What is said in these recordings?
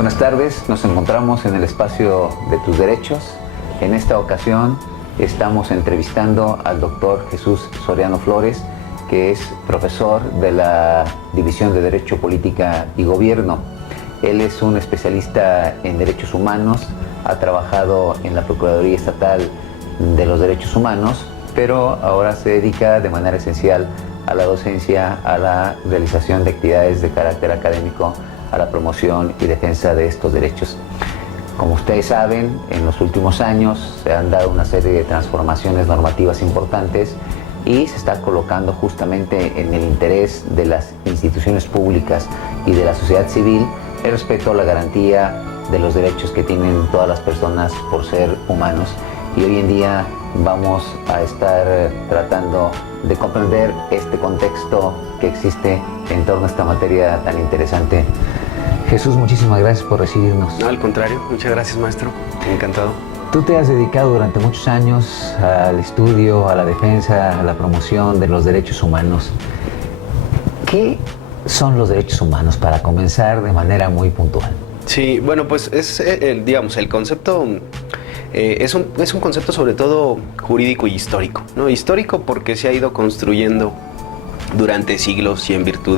Buenas tardes, nos encontramos en el espacio de tus derechos. En esta ocasión estamos entrevistando al doctor Jesús Soriano Flores, que es profesor de la División de Derecho, Política y Gobierno. Él es un especialista en derechos humanos, ha trabajado en la Procuraduría Estatal de los Derechos Humanos, pero ahora se dedica de manera esencial a la docencia, a la realización de actividades de carácter académico, a la promoción y defensa de estos derechos. Como ustedes saben, en los últimos años se han dado una serie de transformaciones normativas importantes y se está colocando justamente en el interés de las instituciones públicas y de la sociedad civil el respeto a la garantía de los derechos que tienen todas las personas por ser humanos. Y hoy en día vamos a estar tratando de comprender este contexto que existe en torno a esta materia tan interesante. Jesús, muchísimas gracias por recibirnos. No, al contrario, muchas gracias, maestro. Encantado. Tú te has dedicado durante muchos años al estudio, a la defensa, a la promoción de los derechos humanos. ¿Qué son los derechos humanos, para comenzar de manera muy puntual? Sí, bueno, pues es, digamos, el concepto es un concepto sobre todo jurídico y histórico, ¿no? Histórico porque se ha ido construyendo durante siglos y en virtud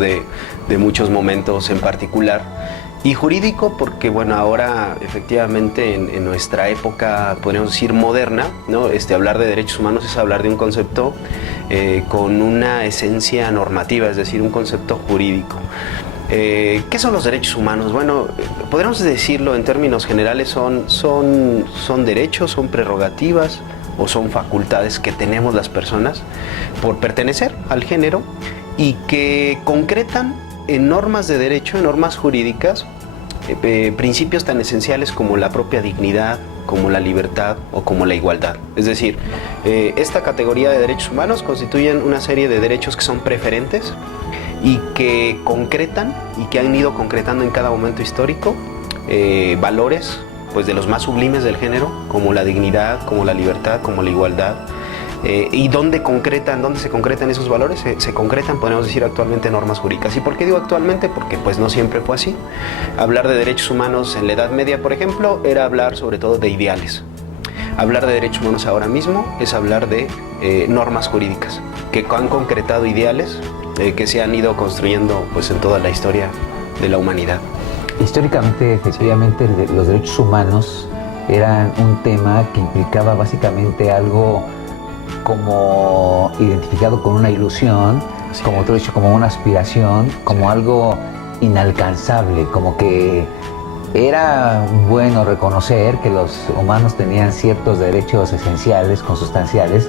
de muchos momentos en particular. Y jurídico porque, bueno, ahora efectivamente en nuestra época, podríamos decir moderna, ¿no? Hablar de derechos humanos es hablar de un concepto con una esencia normativa, es decir, un concepto jurídico. ¿Qué son los derechos humanos? Bueno, podríamos decirlo en términos generales, son derechos, son prerrogativas o son facultades que tenemos las personas por pertenecer al género y que concretan en normas de derecho, en normas jurídicas, principios tan esenciales como la propia dignidad, como la libertad o como la igualdad. Es decir, esta categoría de derechos humanos constituyen una serie de derechos que son preferentes y que concretan y que han ido concretando en cada momento histórico valores pues de los más sublimes del género, como la dignidad, como la libertad, como la igualdad. ¿Y dónde se concretan esos valores? Se concretan, podemos decir, actualmente en normas jurídicas. ¿Y por qué digo actualmente? Porque pues no siempre fue así. Hablar de derechos humanos en la Edad Media, por ejemplo, era hablar sobre todo de ideales. Hablar de derechos humanos ahora mismo es hablar de normas jurídicas que han concretado ideales que se han ido construyendo pues en toda la historia de la humanidad. Históricamente, efectivamente, los derechos humanos eran un tema que implicaba básicamente algo como identificado con una ilusión, como tú has dicho, como una aspiración, como algo inalcanzable, como que era bueno reconocer que los humanos tenían ciertos derechos esenciales, consustanciales,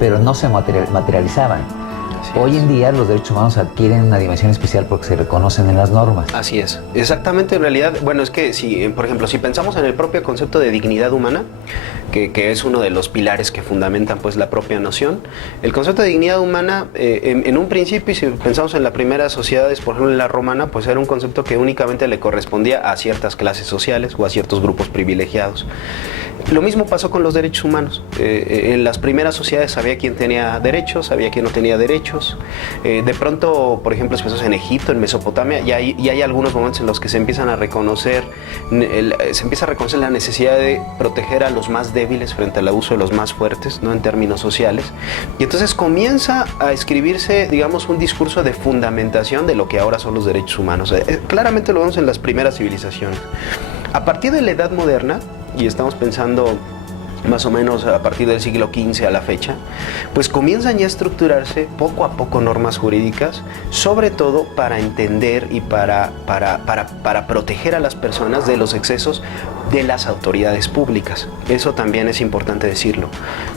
pero no se materializaban. Hoy en día los derechos humanos adquieren una dimensión especial porque se reconocen en las normas. Así es, exactamente. En realidad, bueno, es que si, por ejemplo, si pensamos en el propio concepto de dignidad humana, que es uno de los pilares que fundamentan pues la propia noción, el concepto de dignidad humana en un principio, y si pensamos en las primeras sociedades, por ejemplo en la romana, pues era un concepto que únicamente le correspondía a ciertas clases sociales o a ciertos grupos privilegiados. Lo mismo pasó con los derechos humanos. En las primeras sociedades había quien tenía derechos, había quien no tenía derechos. De pronto, por ejemplo, si pensamos en Egipto, en Mesopotamia, y hay algunos momentos en los que se empieza a reconocer la necesidad de proteger a los más débiles frente al abuso de los más fuertes, ¿no? En términos sociales. Y entonces comienza a escribirse, digamos, un discurso de fundamentación de lo que ahora son los derechos humanos. Claramente lo vemos en las primeras civilizaciones. A partir de la Edad Moderna, y estamos pensando más o menos a partir del siglo XV a la fecha, pues comienzan ya a estructurarse poco a poco normas jurídicas, sobre todo para entender y para proteger a las personas de los excesos de las autoridades públicas. Eso también es importante decirlo.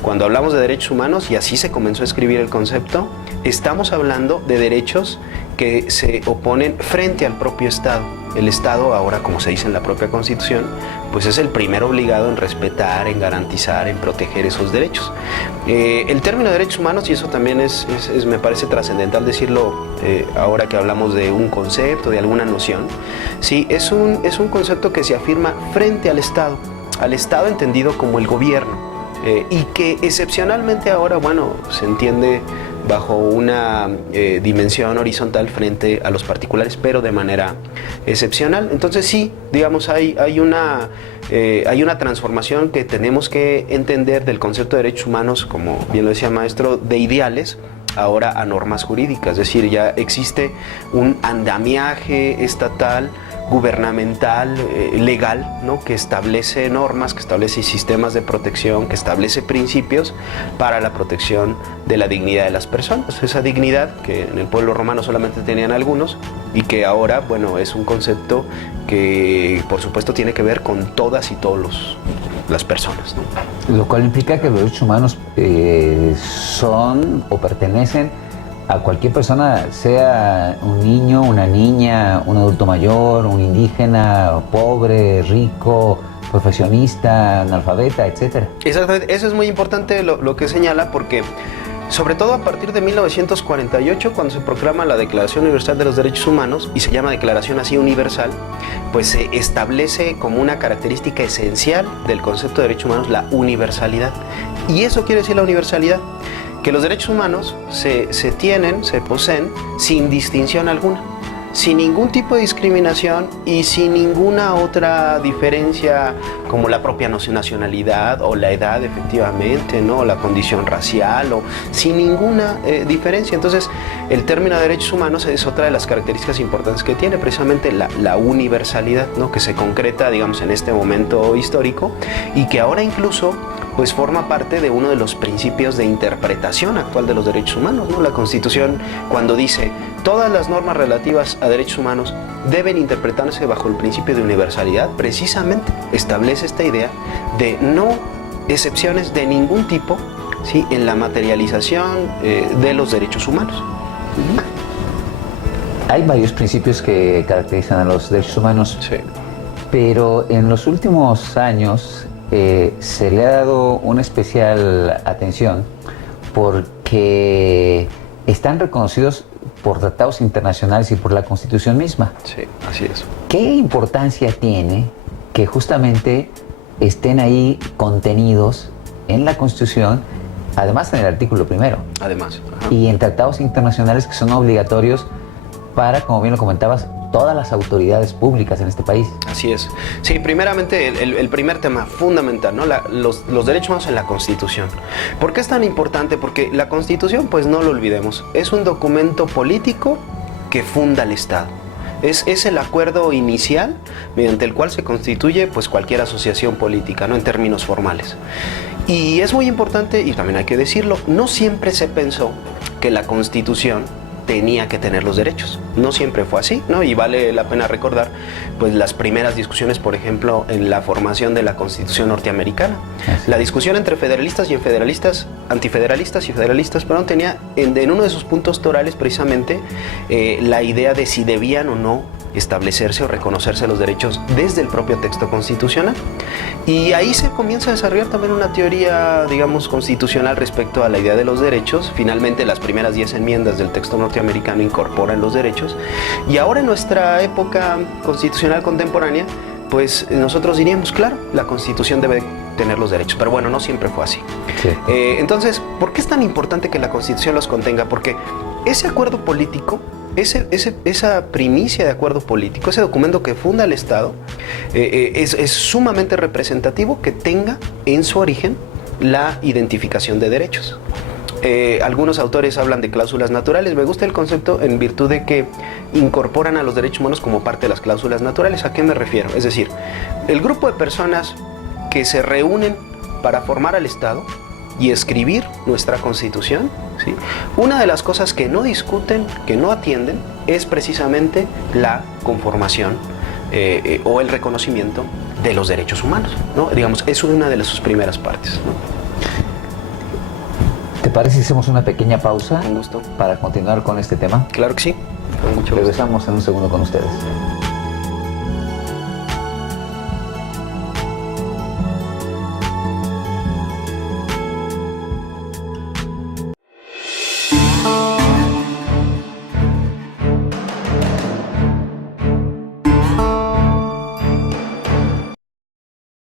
Cuando hablamos de derechos humanos, y así se comenzó a escribir el concepto, estamos hablando de derechos que se oponen frente al propio Estado. El Estado, ahora como se dice en la propia Constitución, pues es el primer obligado en respetar, en garantizar, en proteger esos derechos. El término de derechos humanos, y eso también me parece trascendental decirlo ahora que hablamos de un concepto, de alguna noción, sí, es un concepto que se afirma frente al Estado entendido como el gobierno, y que excepcionalmente ahora, bueno, se entiende bajo una dimensión horizontal frente a los particulares, pero de manera excepcional. Entonces sí, digamos, hay una transformación que tenemos que entender del concepto de derechos humanos, como bien lo decía maestro, de ideales ahora a normas jurídicas. Es decir, ya existe un andamiaje estatal, gubernamental, legal, ¿no?, que establece normas, que establece sistemas de protección, que establece principios para la protección de la dignidad de las personas. Esa dignidad que en el pueblo romano solamente tenían algunos y que ahora, bueno, es un concepto que por supuesto tiene que ver con todas y todos las personas, ¿no? Lo cual implica que los derechos humanos son o pertenecen a cualquier persona, sea un niño, una niña, un adulto mayor, un indígena, pobre, rico, profesionista, analfabeta, etc. Exactamente, eso es muy importante lo que señala, porque sobre todo a partir de 1948, cuando se proclama la Declaración Universal de los Derechos Humanos, y se llama Declaración así universal, pues se establece como una característica esencial del concepto de derechos humanos la universalidad. Y eso quiere decir la universalidad, que los derechos humanos se poseen sin distinción alguna, sin ningún tipo de discriminación y sin ninguna otra diferencia, como la propia nacionalidad o la edad, efectivamente, ¿no?, la condición racial, o sin ninguna diferencia. Entonces, el término de derechos humanos es otra de las características importantes que tiene, precisamente la universalidad, ¿no?, que se concreta, digamos, en este momento histórico, y que ahora incluso pues forma parte de uno de los principios de interpretación actual de los derechos humanos, ¿no? La Constitución, cuando dice todas las normas relativas a derechos humanos deben interpretarse bajo el principio de universalidad, precisamente establece esta idea de no excepciones de ningún tipo, ¿sí?, en la materialización de los derechos humanos. Hay varios principios que caracterizan a los derechos humanos, Sí. pero en los últimos años se le ha dado una especial atención porque están reconocidos por tratados internacionales y por la Constitución misma. Sí, así es. ¿Qué importancia tiene que justamente estén ahí contenidos en la Constitución, además en el artículo primero, Además. Ajá. y en tratados internacionales que son obligatorios para, como bien lo comentabas, todas las autoridades públicas en este país? Así es. Sí, primeramente el primer tema fundamental, ¿no? Los derechos humanos en la Constitución. ¿Por qué es tan importante? Porque la Constitución, pues no lo olvidemos, es un documento político que funda el Estado. Es el acuerdo inicial mediante el cual se constituye pues cualquier asociación política, ¿no?, en términos formales. Y es muy importante, y también hay que decirlo, no siempre se pensó que la Constitución tenía que tener los derechos. No siempre fue así, ¿no? Y vale la pena recordar pues las primeras discusiones, por ejemplo, en la formación de la Constitución norteamericana. La discusión entre federalistas y antifederalistas y federalistas, perdón, tenía en uno de sus puntos torales precisamente la idea de si debían o no establecerse o reconocerse los derechos desde el propio texto constitucional. Y ahí se comienza a desarrollar también una teoría, digamos, constitucional respecto a la idea de los derechos. Finalmente, las primeras 10 enmiendas del texto norteamericano incorporan los derechos. Y ahora, en nuestra época constitucional contemporánea, pues nosotros diríamos, claro, la Constitución debe tener los derechos. Pero bueno, no siempre fue así. Sí. Entonces, ¿por qué es tan importante que la Constitución los contenga? Porque ese acuerdo político, esa primicia de acuerdo político, ese documento que funda el Estado, es sumamente representativo que tenga en su origen la identificación de derechos. Algunos autores hablan de cláusulas naturales. Me gusta el concepto en virtud de que incorporan a los derechos humanos como parte de las cláusulas naturales. ¿A qué me refiero? Es decir, el grupo de personas que se reúnen para formar al Estado y escribir nuestra Constitución, ¿sí?, una de las cosas que no discuten, que no atienden, es precisamente la conformación o el reconocimiento de los derechos humanos, ¿no? Digamos, es una de sus primeras partes, ¿no? ¿Te parece si hacemos una pequeña pausa Con gusto. para continuar con este tema? Claro que sí, con mucho gusto. Regresamos en un segundo con ustedes.